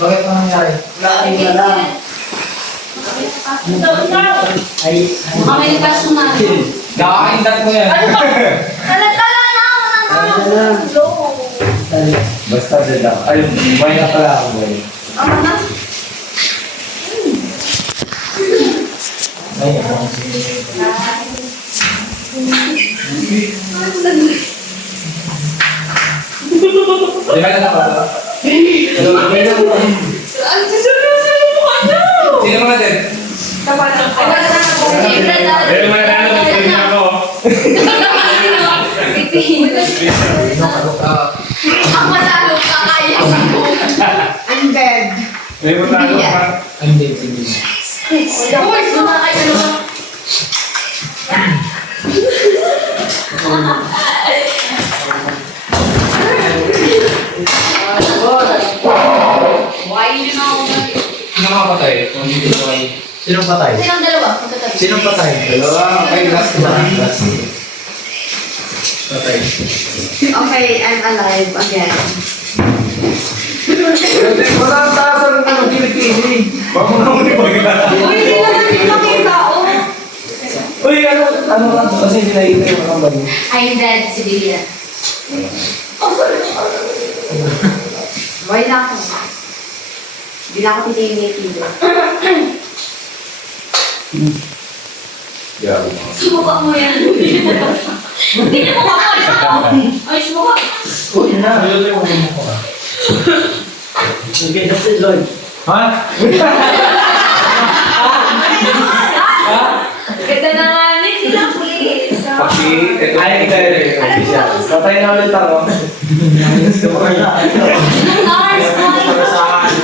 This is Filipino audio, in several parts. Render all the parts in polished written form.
Bakit ang nangyari? Ay, Kami nagkaso na. Nakakaindat mo yan. Tala na ako ng low. Basta din lang. Ay, buhay na pala ako, buhay. Ama na. Ay, ako. Di ba na pala? Ang susunod mo ka na. Sino mga din? Kapag wala na ako. Pero marami na rin ako. Ang matalo ka kaya mo. I'm dead. May matalo ka. Hindi, hindi. Uy, sumakay ka naman. Why yun ako? Sino mga patay? Kung hindi ko ay... Sinong patay? Silang dalawa? Magkatabi. Sinong patay? Dalawa. Okay, last one. Last one. Patay. Okay, I'm alive again. Wala ang taas ng ano, Pilipini. Baka mo na muli magkakala. Uy, hindi naman yung makita, oh. Uy, ano kasi pinahita yung mga bali. I'm dead, civilian. Boy na ako. Hindi na ako titigil ni Tito. Yeah. Sumuka mo yan. Hindi na mo ka. Ay, sumuka. Uy, na. Uy, mo ko ka. Okay, that's it, Lloyd. Ha? Ganda na nga ni sila, please. Paki, ito ay official. Patay na ulit ako. Lars,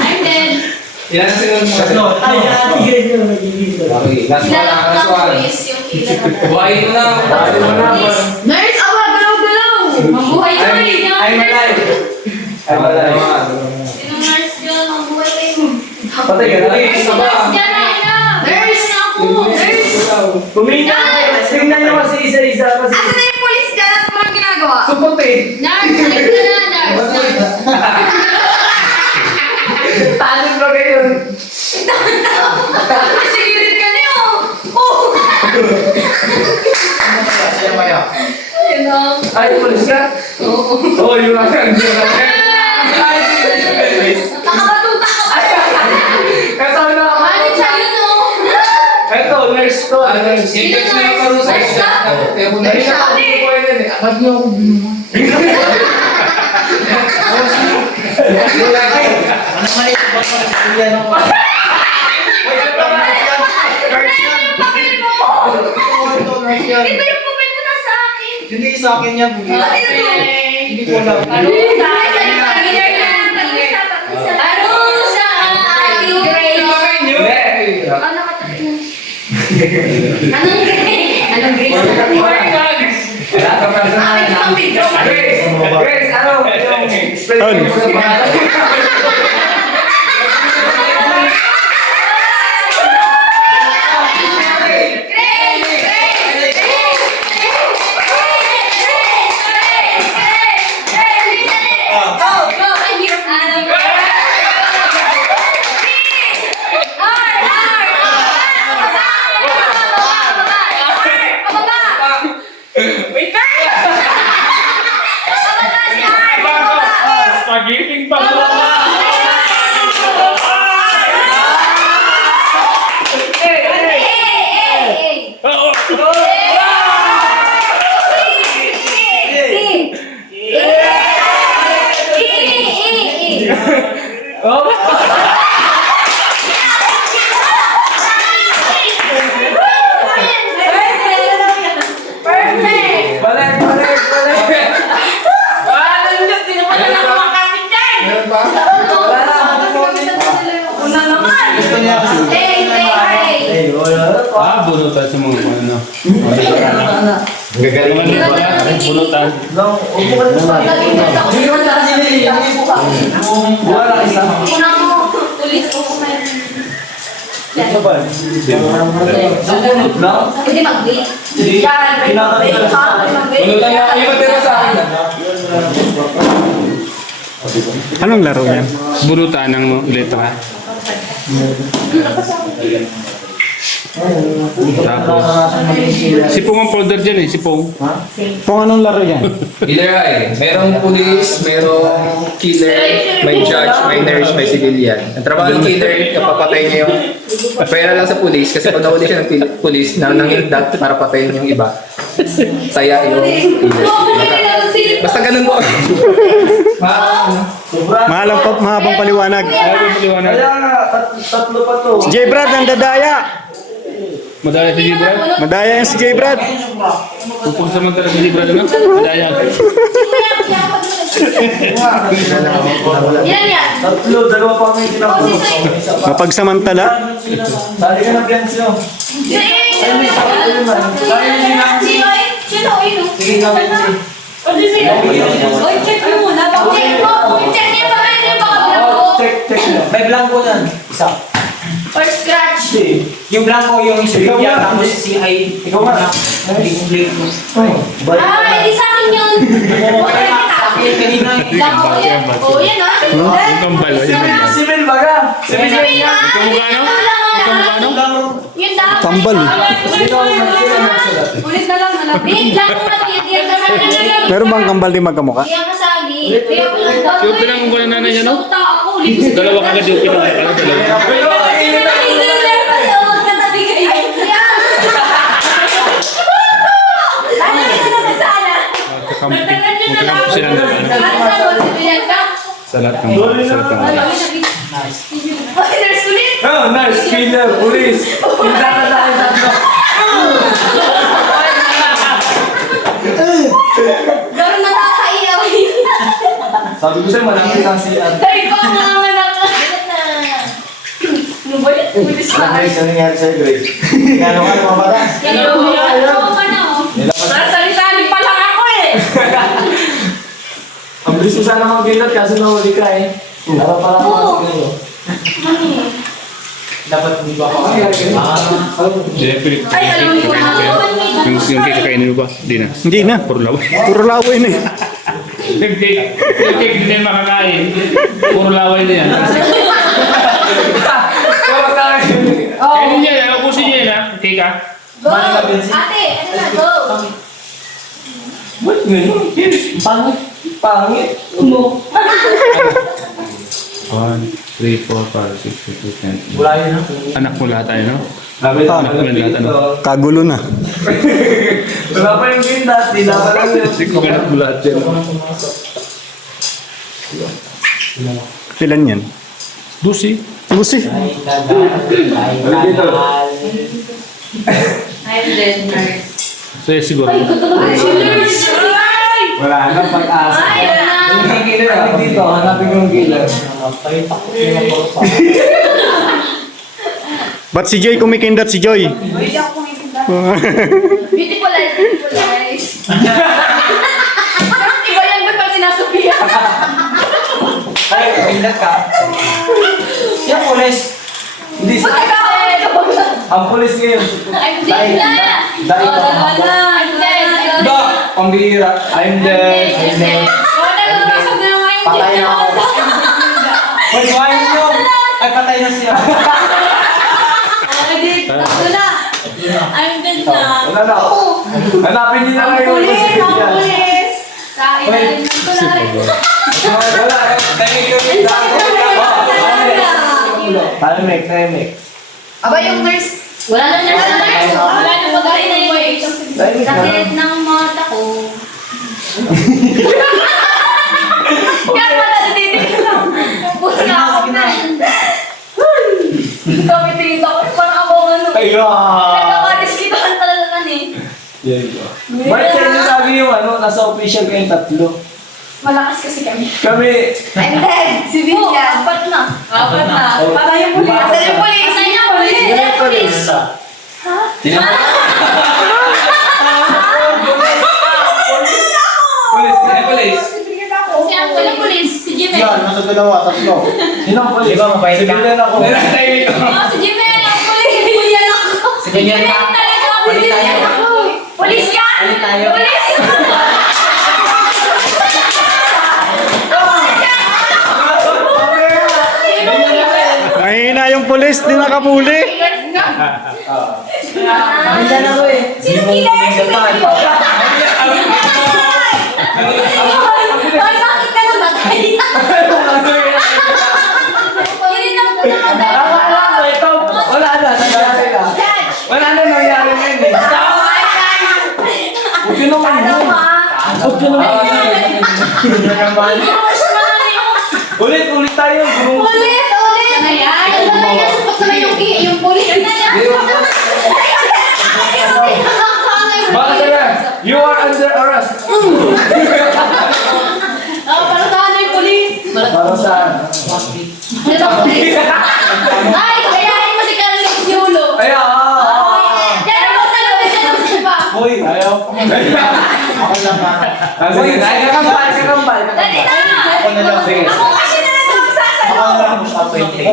I'm dead. Ilan na sinunod mo? Ay, tigil nyo, nagigil ko. Okay, last one. Kilala ko Last lang one. please yung killer na. Buhayin mo na. Buhayin mo na. Nurse, awa, galaw-galaw. Mabuhay ko eh. I'm alive. I'm alive. Sinong nurse yun? Mabuhay kayo. Patay ka na. Nurse, nurse dyan na, ina. Nurse ako, nurse. Tumingnan kayo. Tingnan nyo kasi isa-isa. Kasi Asa na yung police ka? Ano mo ang ginagawa? Suputi. Nurse, halika na, nurse. Tanin mo kayo. Sigirit ka niyo. Oh. Sa'yo kaya. Ayun na. Ay, pulis ka? Oo. Oo, yung lang. Nakabatuta ka pa. Ito na. Manin sa'yo, no? Ito, nurse to. Index na yung parusa. Nurse ka? Kaya kung nurse ka, hindi ko yan eh. Akad niyo ako binuman. ano mali ito ba sa kuya ng Ito yung pupil mo na sa akin. Hindi sa akin yan. Hindi ko alam. Parusa! Parusa! Ating Grace! Ano ka tayo? Anong Grace? Anong Grace? Wala ka personal. Akin ang video. Grace! Grace, ano? Yung spelling mo sa pangalan. Spaghetti pa ba? Perfect! Balik, balik, balik. Meron pa? Wala na. Una naman! Gusto niya kasi. Hey! Ah, bunutan sa mga ano. Gagaling Ano ba? Bunutan. Upo ka na sa akin. Hindi ko na kasi nililinis. Wala isa. Una mo, tulis ko kung may... Ito ba? Sumunod na? Pwede mag-wait. Bunutan niya. Yung matira sa akin. Anong laro yan? Bunutan ng letra. Tapos, sipong ang folder dyan eh, sipong. Kung anong laro yan? Killer ay, merong police, merong killer, may judge, may nurse, may civilian. Ang trabaho ng killer, kapapatay niya yung pera lang sa police kasi pag nahuli siya ng police na nangindat para patayin yung iba. Saya yung killer. Basta ganun po. Mahabang paliwanag. Ayaw yung paliwanag. Kaya nga, tatlo pa to. Si J. Brad ang dadaya. Madaya si Gibran. Madaya yan si J. Brad. Pupun sa mga si Gibran na. Madaya. Yan yan. Tatlo, dalawa pa may tinapos. Isa pa. Mapagsamantala. Sali ka na, Biancio. Sino? Sige ka, Biancio. Oy, check mo muna. Check mo. Check niyo ba kayo yung baka blanco? Check lang. May blanco yan. Isa. Or scratch? Hindi. Yung blanco yung Ikaw yan, nga. tapos si ay... Ikaw nga. Yung plate mo. Ah, hindi sa akin yun. Okay, Akin kanina eh. Blanco yan. Oh, yan ah. Yung kambal. Yung kambal. Si Mel baga. Si Mel. Sabihin na. Ikaw mukha no? Ikaw mukha no? Yun dapat. Tambal eh. Ulit na lang. Hindi, blanco na. Yan na sa akin. Meron bang kambal di magkamukha? Kaya kasali. Kaya ko lang daw. Yung pinanong ko na nanay niya, no? Ako, ulit. Dalawa kagad yung pinanong. Dalawa. Magkakampo sila na. Sa lahat ng Oh, nice. Killer, police. Hindi ka na tatlo. Garo nakakaiyaw. Sabi ko sa'yo, malaki lang si Ad. Dahil ko ang mga anak na. Ano ba yan? Bilis ka. Ano nangyari sa'yo, Grace? Ano ka, mga bata? Sali-sali pa lang ako eh. Ang bilis mo sana mag-gilot kaso nahuli ka eh. Dapat pala ka Oo. kasi kayo. Dapat hindi ba ako? Jeffrey. Ay, alam mo na. Yung kakainin mo ba? Di na. Hindi na. Puro laway. Puro laway na eh. Yung cake din yan makakain. Puro laway na yan. Kainin niya yan. Ubusin niya yan ha. Cake ha. Go! Ate, ano na, go! Ba't ganun? Pangit. Pangit. 1, 3, 4, 5, 6, 7, 8, 9. Wala yun ha. Anak mo lahat tayo, no? Sabi Ah. Anak mo lahat, ano? Kagulo na. Wala pa yung game dati. Dapat lang yun. Hindi ko anak mo lahat yan. Ilan yan? Lucy. Lucy. I'm dead, nurse. So, siguro. Ay, nurse! Ay! Wala nang pag-asa. Ay, wala na. Yung killer ako dito. Hanapin ko yung killer. Ba't si Joy kumikindat si Joy? Hindi ako kumikinda. Beautiful eyes, beautiful eyes. Iba yan doon pag sinasubihan. Ay, pinat ka. Siya pulis. Hindi sa... Ang pulis ngayon. I'm dead na! Dahil Oh, dalawa na. I'm dead. Da! Pambihira. I'm dead. I'm dead. Oh, nalabasag na nga yung Patay na ako. Wait, why nyo? Ay, patay na siya. I'm dead. Tatlo na. I'm dead na. Wala na. Hanapin niyo na Ang ngayon. pulis! Ang pulis! Sa ilalim ng tulay. Wala. Dahil ko yung Timing. Aba yung nurse. Wala na nurse. Wala na magaling na yung sakit ng mata ko. Kaya pala natitigil lang. Puso na ako na. Kamitingin ako. Parang ako ano. Nagkakadiskitahan talaga kan eh. Ba't sa inyo lagi yung ano, nasa official kayong tatlo? Malakas kasi kami. Kami, I'm dead. Si Oo, Vivian. apat na. Apat na. Para yung pulis. Para yung pulis. Asan yung pulis? Asan yung pulis? pulis, pulis. Si Uncle ang pulis. Si Jimmy. nasa dalawa, tatlo. Sino ang pulis? Di ba, mabait ka? Civilian ako. Oh, si Jimmy ang pulis. Si Jimmy ako. Si Ganyan ka. Talaga ako. Pulis tayo. Pulis ka? Pulis tayo. Pulis! nga yung pulis, di nakapuli. Mindan ako eh. Sino killer? Sino killer? Ay, bakit ka namatay? Hindi na ako namatay. Alam ko, ito. Wala na, nangyari ka. Judge! Wala na nangyari ngayon eh. Huwag yun naman Ano yun. ba? Huwag yun naman yun. Yun naman. Ulit tayo. Ulit! Ano yan? Ano ba yan? Supos naman yung pulis. Ano yan? Baka sila, you are under arrest. Para saan na yung pulis? Para saan? Ano ba pulis? Ay, kayahin mo si Carlos Yulo. Ay, Yan ang magsalabay siya ng iba. Hoy, ayaw. Ako lang ba? Sige, kakambal. Dali na! Ako na lang, sige. Ako kasi na lang magsasalo.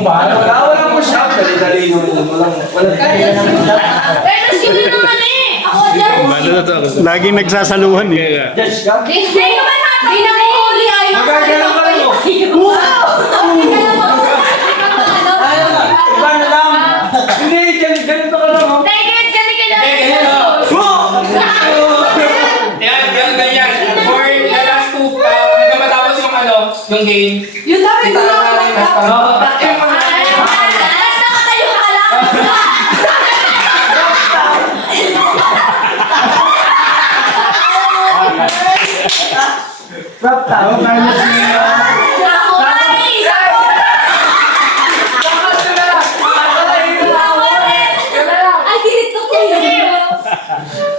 Wala mo shop. Dali-dali mo. Carlos Yulo naman eh. Ako dyan. Ano na to? Laging nagsasaluhan eh. Kaya Judge ka? Hindi ka ba natin? Hindi na mahuli ayaw. Magagalang ka rin mo. Ayaw na. Iba na lang. Hindi, ganito ka lang. oh. Ganyan. For the last two, hanggang matapos yung ano, yung game. Yun dapat Ito na namin mas Oo, takin mo na. Rap tayo.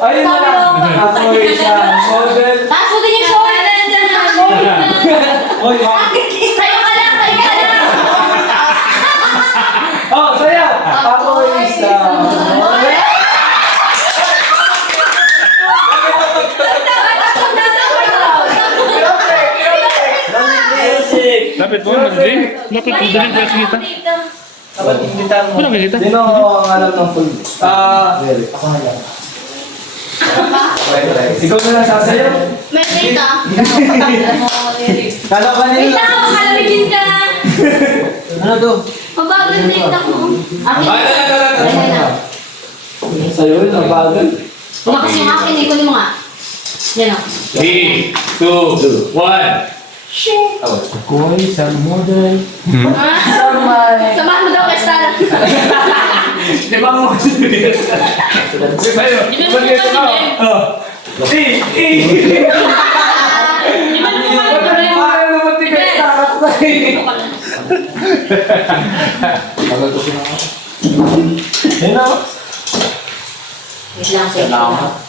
Ayun na lang. Ako isang model. Hoy, oh, saya. Ako isang model. lapit mo, madilim. Lapit mo, dilim kaya kita. Dapat imbitan mo. Ano kita? Sino ang alam ng full? Ako na lang. Ikaw na lang sasayaw. Kala ba nila? Ano to? Sayo yun, ang bagal. Tumakas yung akin, ikunin mo nga. Yan o. 3, 2, 1. Ako isang model. Samahan mo daw kay Star. Di ba mo? Di ba yun? Di ba Di ba mo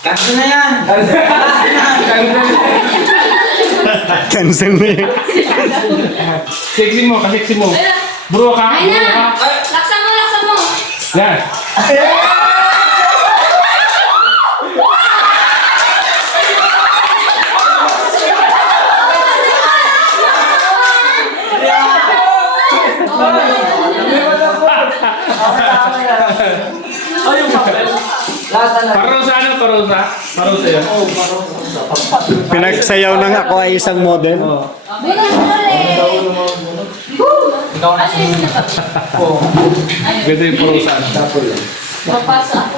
Kaso na yan! Cancel na yun. Sexy mo, kasexy mo. Bro ka, Ay bro na! ka. Laksan mo! Yan. Ay, yung papel. Lahat na. Parusa ano, parusa? Parusa yun. Pinagsayaw ng ako ay isang model. Bunot ulit! Ganda yung parusa. Papasa ako.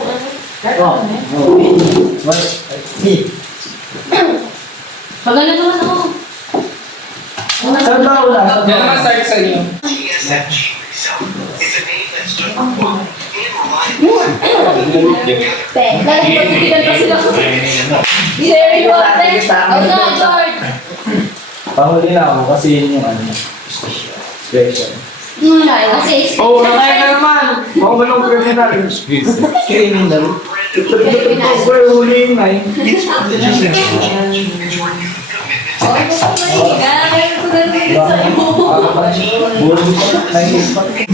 Maganda naman ako. Saan ba wala? Yan naman start sa inyo. Lalagpagtigilan pa sila. Very important. Oh no, George. Pahuli na ako kasi yun yung ano. Special. Kasi Oh, nakain na naman! Makukulong criminal. Criminal? Ito huliin na eh.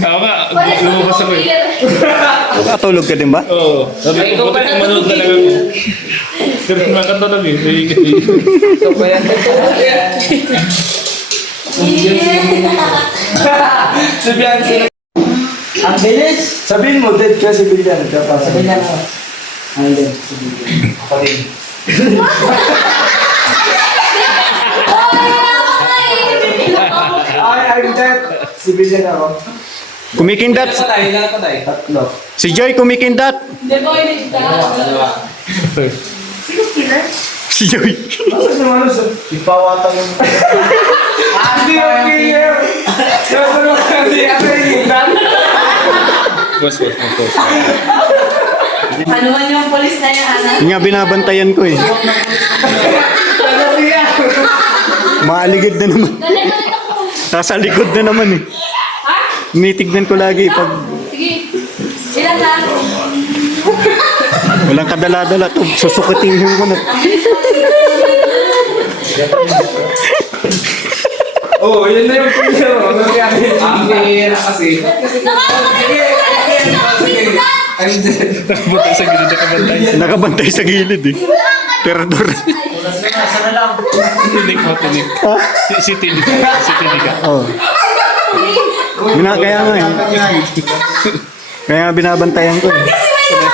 Oo nga, lumabas ako eh. Katulog ka din ba? Oo. Sabi ko, buti manood na lang ako. Pero kumakanta lang eh. So, kaya Si Bianchi. Ang bilis! Sabihin mo, dead ka si Billian. Sabihin lang mo. Ang dead si Billian. Ako rin. Ay, I'm dead. Si Billian ako. Kumikindat. Tatlo. Si Joy kumikindat. Sino killer? Si Joy. Bakit naman sa ipawatan yung... Hindi yung killer! Nasunod kasi ako yung Boss. Ano man yung polis na yan, ano? Yung nga binabantayan ko eh. Maaligid na naman. Nasa likod na naman eh. Tinitignan ko lagi pag Sige. Ilan na? walang kadala-dala to. Susukatin ko na. Oo, yun na yung killer. Ang killer kasi. Nakabantay sa gilid na kabantay. Nakabantay sa gilid eh. Terador. Sana lang. Tinik mo, tinik. Si Tinik. Si Tinik. Oh. Kaya nga eh. Kaya nga binabantayan ko eh.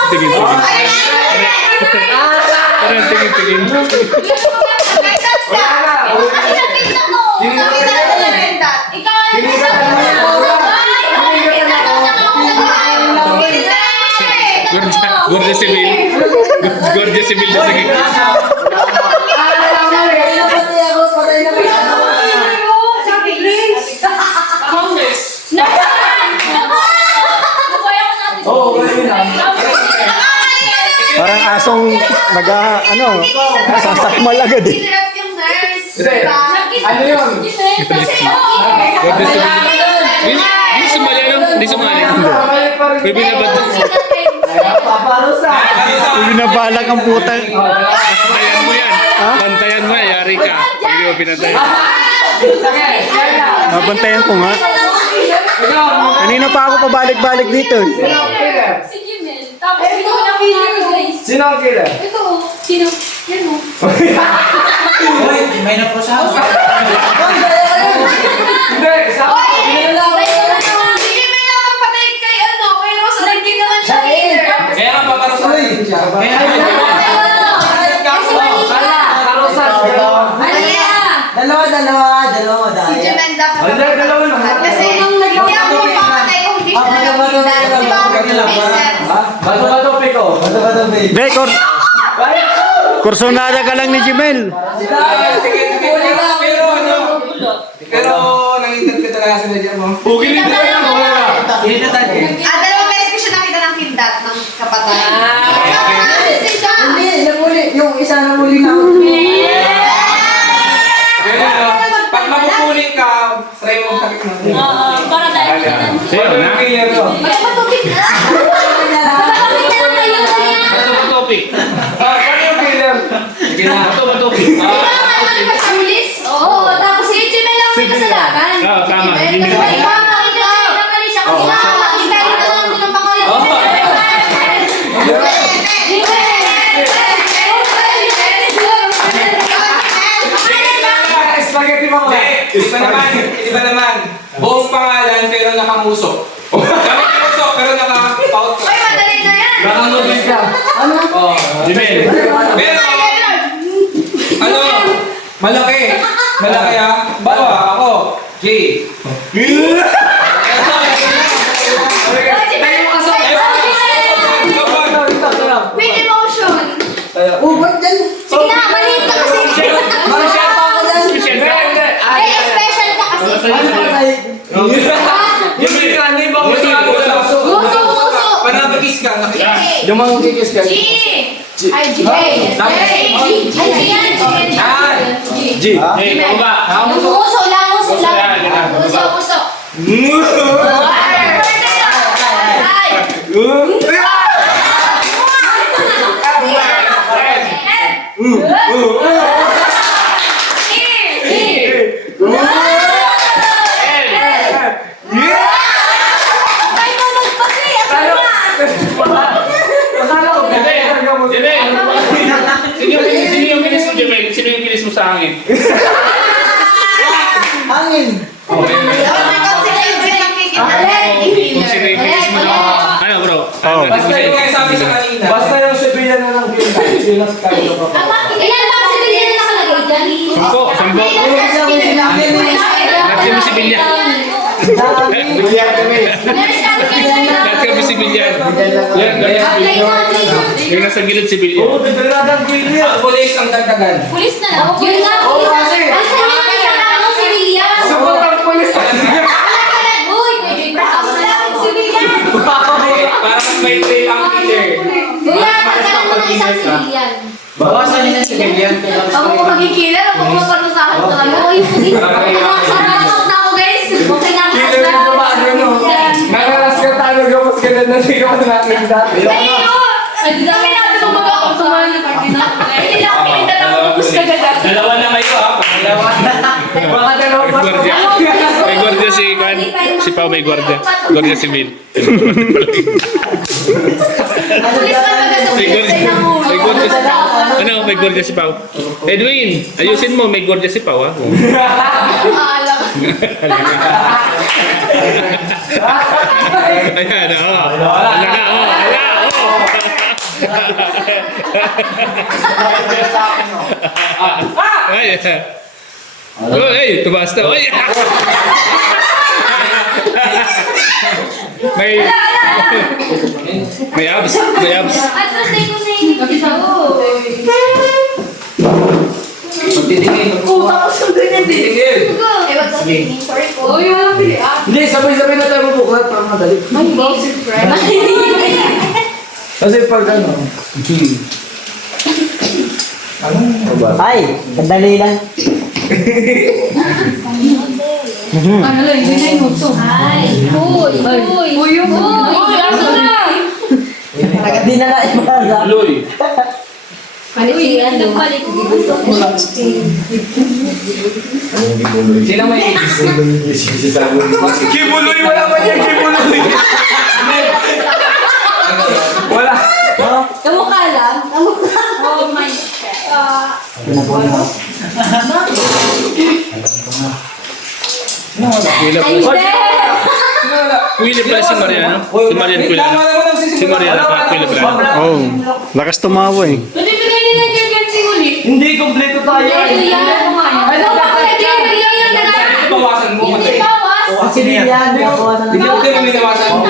Tingin. Parang tingin. Guardia Civil. Guardia Civil na sa gilid. Parang asong sasakmal agad eh. Ano yun? Guardia Civil. Hindi sumali. Hindi sumali. May binabato. Binabalak ang puta. Bantayan mo yan. Bantayan mo yan. Yari ka. Hindi mo pinatay. Nabantayan ko nga. Kanina pa ako pabalik-balik dito eh. Si Jimel. Tapos ito na killer guys. Sino ang killer? Ito. Sino? Yan mo. Uy, may naprosahan. Hindi, sa Si Jimmy lang nagpatay kay ano, kay Rosa. Naging naman siya killer. Kaya nga paparusahan siya. Dalawa. Si Jimmy dapat. Dalawa naman. Kasi hindi ako mapapatay kung hindi siya nagpatay. Di ba? May sense. Bato-bato, Piko. Be, kursonada ka lang ni Jimel. Pero nangintat ka talaga sa medya mo. Pugil din tayo mo. Dalawang beses ko siya nakita ng kindat ng kapatay. Yung isa na muli na. Pag mapupuling ka, try mo sakit mo. Para dahil Sino na? Killer to. Magpapatupik na. Topic. Paano yung killer? Sige na. Topic. Oo, tapos si Jimel lang may kasalanan. Oo, tama. Kasi may iba nakita siya na mali siya. Kasi nakakita na lang din ang pangalan. Spaghetti mo ko. Iba naman. Buong pangalan pero nakamusok. Nakamusok pero naka-out ka. Ay, madali na yan. Nakangubig ka. Oh. Jimel. Pero, ano? Malaki. Malaki ha. Bawa, ako. J. With emotion. Sige na, maliit ka kasi. Special ka. Special ka kasi. Gusto. Panabagis ka. Dumang kikis ka. G. Ay, G. G. Hey, ikaw ba? Languso. Sino yung kinis mo, Jimel? Sino yung kinis mo sa hangin? Hangin. Okay. Kung sino yung kinis mo na... Ano bro? Basta yung kaya sabi sa kanina. Basta yung civilian na lang pinta. Silang kayo pa pa. Ilan ba si Bilyan na nakalagay dyan? Sampo. Ilan ba si Bilyan? Lagyan mo si Bilyan. Bilyan kami. Lahat kami si Bilyan. Yan, ganyan si Bilyan. Yung nasa gilid si Bilyan. Oo, nagdagdagan ko yun. Ang pulis ang dagdagan. Pulis na lang. Yun nga, Oo, pulis. kasi. Ang sabi nga sa ano, civilian. Support ang pulis. Uy, pwede ba? Ako na lang, civilian. Para mas may trail ang killer. Kuya, pagkalan mo ng isang civilian. Bawasan niya si Bilyan. Ako mo magkikila, ako mo panusahan talaga. Oo, yung pugit. Sarap na ako, guys. Okay na ako Killer sa yung babae, no? Nakaras ka tayo, gawas ka na hindi ka pa nakakita. Ayun! Ang dami natin kung mag-ako tumahan ng partina. Hindi na ako pinita lang ako gusto ka dyan. Dalawa na kayo, ha? Dalawa. Baka dalawa May pa. gwardiya. May gwardiya si Kwan. Si Pao may gwardiya. Gwardiya si Bill. Pulis na maganda May gwardiya. May gwardiya si Pao. Ano? May gwardiya si Pao. Edwin, ayusin mo. May gwardiya si Pao, ha? Ayan, oo. Wala na, oo. Wala, oo. Ay, oh, hey, tumaas na. Ay! May abs. May abs. At mas na yung nainig ko. Magtitingin. Titingin. Eh, wag sa tingin. Sorry po. Uy, wala pili. Hindi, sabay-sabay na tayo mabuklat para madali. Kasi pag ano. Ay, sandali lang. Ano lang, yun na yung muto. Ay, uy, uy. Uy, uy. Aso na. Di na na ibaza. Loy. Uy, ano balik? Sino may Kibuloy, wala pa niya kibuloy. Wala. Kamukha lang. Oh my God. Ay, hindi! Willie pala si Mariano. Si Marian Quilla. Si Mariana pa, Quilla pala. Oh, lakas tumawa eh. Hindi pinili na dyan si Uli. Hindi, kompleto tayo. Hindi yan. Ano ba pwede? Yung Bawasan mo. hindi bawas. Kasi di yan, bawasan Hindi na. ko din may nawasan. Ano,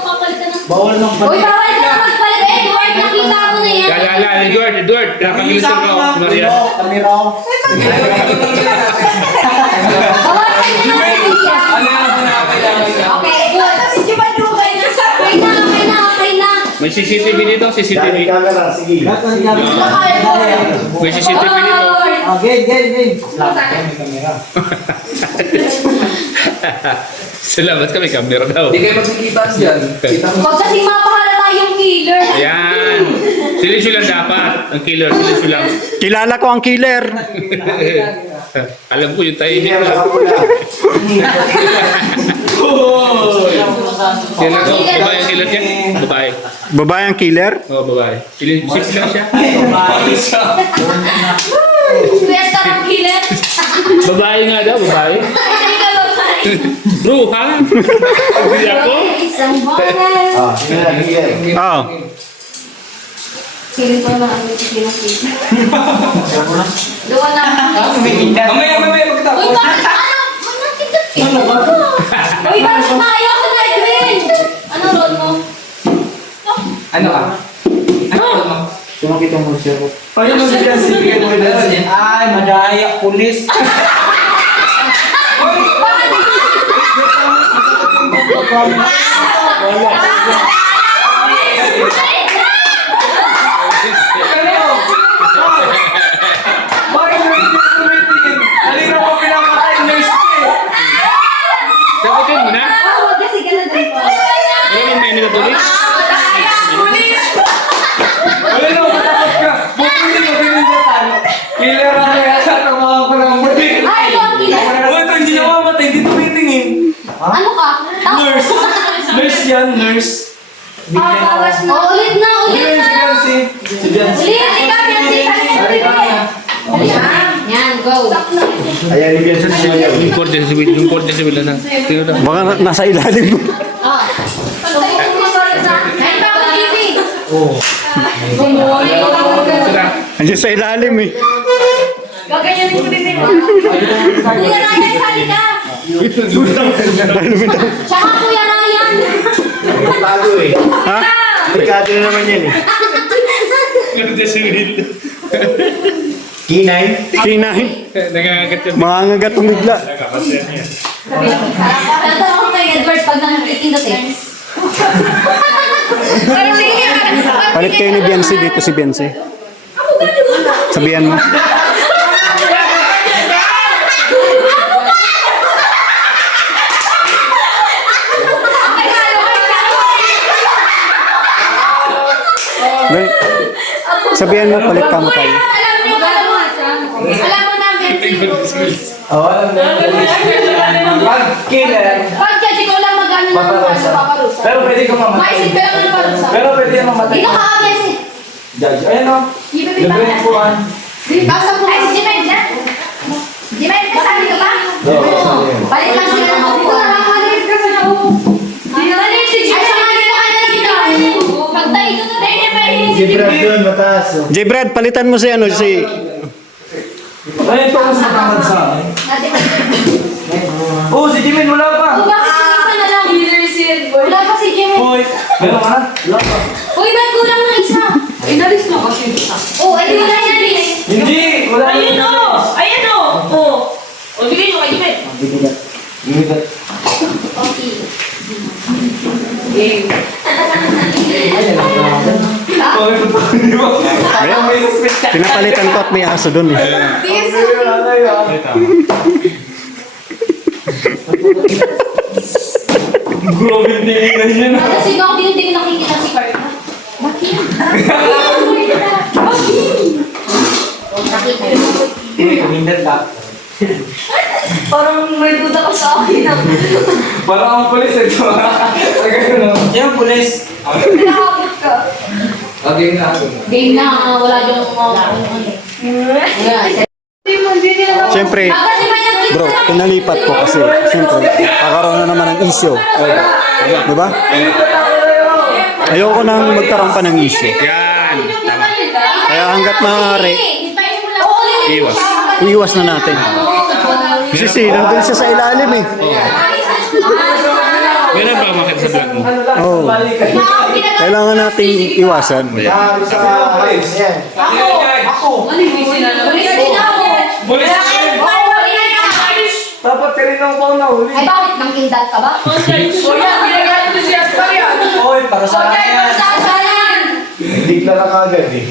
papalitan ng... Bawal ng Uy, bawal ka na magpalit. Edward, nakita ko na yan. Lala, Edward. Nakakilisan ka ako si Marian. Kamera ko. Bawasan niyo na si Lia. Ano yung kailangan niya? Okay, good. Okay na. Okay na. May CCTV dito, CCTV. camera, sige. May CCTV dito. Oh, game. Salamat kami, camera daw. Hindi kayo magkikita dyan. Kita mo. Huwag kasing mapahalata yung killer. Ayan. Silisyo lang dapat. Ang killer, silisyo lang. Kilala ko ang killer. Alam ko yung tayo niya. Killer ko, babae ang killer niya. Babae. Babae ang killer? Oo, babae. Six lang siya. Pwesta ng killer. Babae nga daw, babae. Ay, ka babae. Bro, ha? Hindi ako? Isang bahay. Oo. Sino pa ba ang pinakita? Doon na. Mamaya magkatapos. Uy, bakit? Ano? Manakit ka. Uy, bakit maayaw ka na, Edwin? Ano role mo? Ano ka? Ano mo? Sumakit ang musyo ko. Paano mo siya sige mo rin? Ay, madaya, pulis. Bakit mo hindi tumitingin? Halina mo pinapatay nurse ko eh. Sagutin mo na. Huwag kasi ka na doon po. Wala nang may nilatuloy. Wala na, matakot ka. Buti hindi mo pinindatan. Killer ako yata, tumawa ko ng muli. Ay, ito ang killer. Ito, hindi na mamatay, hindi tumitingin. Ano ka? Nurse. Nurse yan, nurse. Bawas mo. Ulit na. Nurse yan si Biancy. Ulit. Yan, go. Ayan, ni Biancy si Yung kordya sa civil, yung kordya sa civil na. Tingnan mo. Baka nasa ilalim mo. Ah. Pantay mo mga sorry na. Ay, baka TV. Oo. Tara. Andiyan sa ilalim eh. Gaganyanin ko din mo. Hindi ka na yan, sali ka. Lumitaw. Tsaka Kuya Ryan. Bago eh. Ha? Merkado na naman yan eh. Ganda si Will. Kinay. Kinahin. Nangangagat yung Mga ngagatong bigla. nakapasya niya. Ito ako kay Edward pag nakikindot eh. Pero tingin ka. Palit kayo ni Biancy dito si Biancy. Sabihan mo. Wait. Sabihan mo, palit ka mo tayo. Alam mo na, Benji. Oo, alam mo. Pag killer, Pag judge, ikaw lang mag-ano ng paparusa. paparusa. Pero pwede kang mamatay. Maisip ka lang ng parusa. Pero pwede kang mamatay. Dito ka, Benji. Judge. Ayan o. Nagawin po an. Basta po. Ay, si Jimen dyan. Jimen, kasali ka ba? Oo. Balik lang sila ng upo. Balik ka sa upo. Balik si Jimen. Ay, sa kanila ka na kita. Pagtay ko na tayo niya pa. Si Brad doon, mataas. J. Brad, palitan mo si ano, si... Ayun po mas matamad sa akin. Oo, si Jimin wala pa. Oh, bakit isa na lang? Wala pa si Jimen. Hoy, meron ka na? Wala pa. Uy, ba't kulang ng isa? Inalis mo kasi isa. Oo, ay di wala inalis. Hindi, wala na. Ayun o! Ayan o! O! O, bigay nyo kay Jimen. Bibigat. Bibigat. Okay. Hoy, di ba? Ayun, may suspect ka. Pinapalitan ko at may aso doon eh. Grabe tingin niya na. Kasi ikaw din nakikita si Carla. Bakit? Kumindat ka. Parang may duda ka sa akin. Parang ang pulis ito. Yan, pulis. Nakakabot ka. Okay na ako. Game na, wala yung Siyempre, bro, pinalipat ko kasi siyempre, kakaroon na naman ng issue. Di ba? Ayoko nang magkaroon pa ng issue. Yan. Tama. Kaya hanggat maaari, Iwas. iwas na natin. Kasi nandun siya sa ilalim eh. Meron ba makita sa vlog mo? Oo. Kailangan nating iwasan. Ako. Pulis. Dapat ka rin ang pao na huli. Ay, bakit? Nang kindat ka ba? O yan, ginagalit ko si Aspar yan. Oy, para sa akin yan. Saan? Bigla na kagad eh.